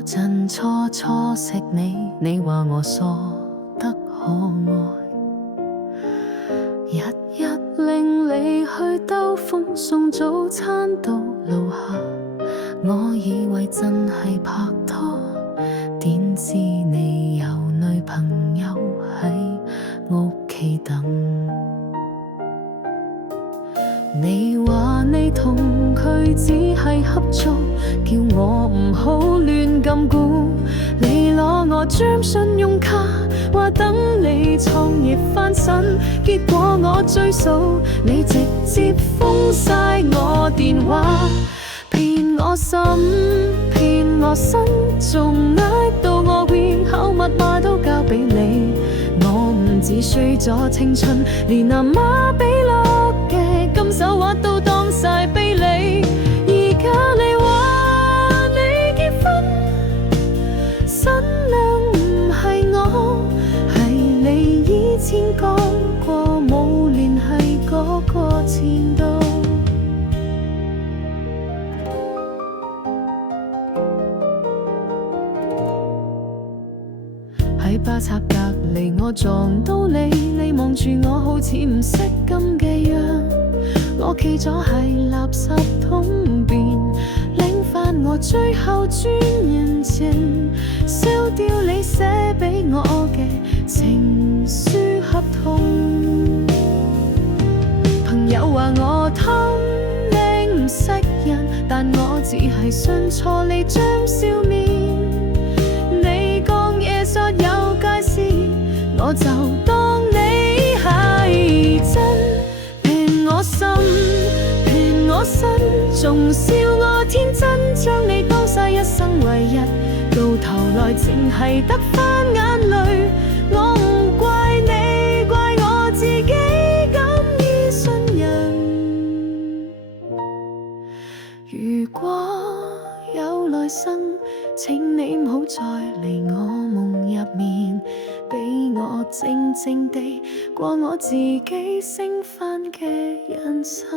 嗰陣初識你，你話我傻得可愛，日日令你去兜風送早餐到樓下，我以為真係拍拖，點知你有女朋友喺屋企等。你話你同佢只係合作，叫我唔好亂咁估。你攞我張信用卡，話等你創業翻身，結果我追數，你直接封晒我電話，騙我心，騙我身，仲呃到我連口密碼都交俾你。我唔止衰咗青春，連阿媽俾落嘅金手鐲都當晒俾你。而家你話你結婚，新娘唔係我，係你以前講過冇聯繫嗰個前度。喺巴剎隔離我撞到你，你望住我好似唔識咁嘅樣，我企咗喺垃圾桶邊，拎返我最後專人證，燒掉你寫俾我嘅情書合同。朋友話我貪靚唔識人，但我只係信錯你張笑面。你講嘢煞有介事，我就當你係真，騙我心，騙我身，仲笑我天真，將你當晒一生唯一，到頭來淨係得返眼淚。我唔怪你，怪我自己敢於信任。如果有來生，請你唔好再嚟我夢入面，俾我靜靜地過我自己醒返嘅人生。